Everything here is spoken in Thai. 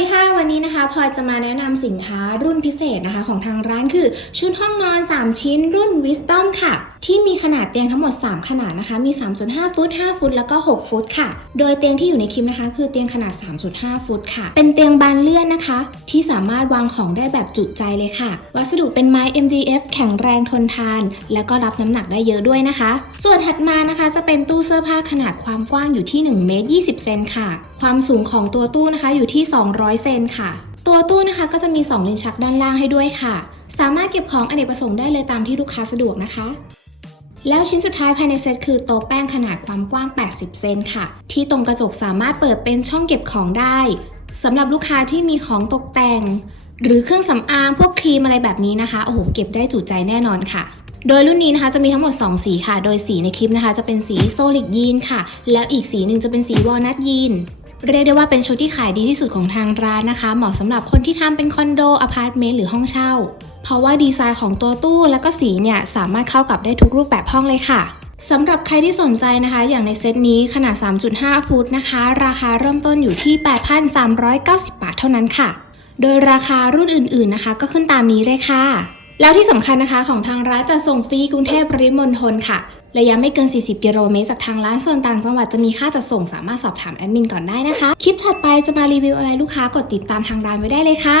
ดีค่ะ วันนี้นะคะพลอยจะมาแนะนำสินค้ารุ่นพิเศษนะคะของทางร้านคือ ชุดห้องนอน 3 ชิ้นรุ่น Wisdom ค่ะ ที่มีขนาดเตียงทั้งหมด 3 ขนาดนะคะ มี 3.5 ฟุต 5 ฟุต แล้วก็ 6 ฟุตค่ะ โดยเตียงที่อยู่ในคลิปนะคะ คือเตียงขนาด 3.5 ฟุตค่ะ เป็นเตียงบานเลื่อนนะคะ ที่สามารถวางของได้แบบจุใจเลยค่ะ วัสดุเป็นไม้ MDF แข็งแรงทนทาน แล้วก็รับน้ำหนักได้เยอะด้วยนะคะ ส่วนถัดมานะคะจะเป็นตู้เสื้อผ้าขนาดความกว้างอยู่ที่1เมตร20เซนค่ะ ความสูงของตัวตู้นะคะอยู่ที่ 200 เซนค่ะ ตัวตู้นะคะก็จะมี2ลิ้นชักด้านล่างให้ด้วยค่ะ สามารถเก็บของอเนกประสงค์ได้เลยตามที่ลูกค้าสะดวกนะคะ แล้วชิ้นสุดท้ายภายในเซตคือโต๊ะแป้งขนาดความกว้าง 80 เซนค่ะ ที่ตรงกระจกสามารถเปิดเป็นช่องเก็บของได้สำหรับลูกค้าที่มีของตกแต่ง หรือเครื่องสำอางพวกครีมอะไรแบบนี้นะคะโอ้โหเก็บได้จุใจแน่นอนค่ะโดยรุ่นนี้นะคะจะมีทั้งหมด 2 สีค่ะ โดยสีในคลิปนะคะ จะเป็นสีโซลิดยีนค่ะ แล้วอีกสีหนึ่งจะเป็นสีวอลนัทยีน เรียกได้ว่าเป็นชุดที่ขายดีที่สุดของทางร้านนะคะ เหมาะสำหรับคนที่ทำเป็นคอนโดอพาร์ตเมนต์หรือห้องเช่า เพราะว่าดีไซน์ของตัวตู้และก็สีเนี่ยสามารถเข้ากับได้ทุกรูปแบบห้องเลยค่ะสำหรับใครที่สนใจนะคะ อย่างในเซตนี้ขนาด 3.5 ฟุตนะคะ ราคาเริ่มต้นอยู่ที่ 8,390 บาทเท่านั้นค่ะ โดยราคารุ่นอื่นๆนะคะ ก็ขึ้นตามนี้เลยค่ะ แล้วที่สำคัญนะคะของทางร้านจะส่งฟรีกรุงเทพปริมณฑลค่ะ ระยะไม่เกิน 40 กิโลเมตรจากทางร้านส่วนต่างจังหวัดจะมีค่าจัดส่งสามารถสอบถามแอดมินก่อนได้นะคะ คลิปถัดไปจะมารีวิวอะไรลูกค้ากดติดตามทางร้านไว้ได้เลยค่ะ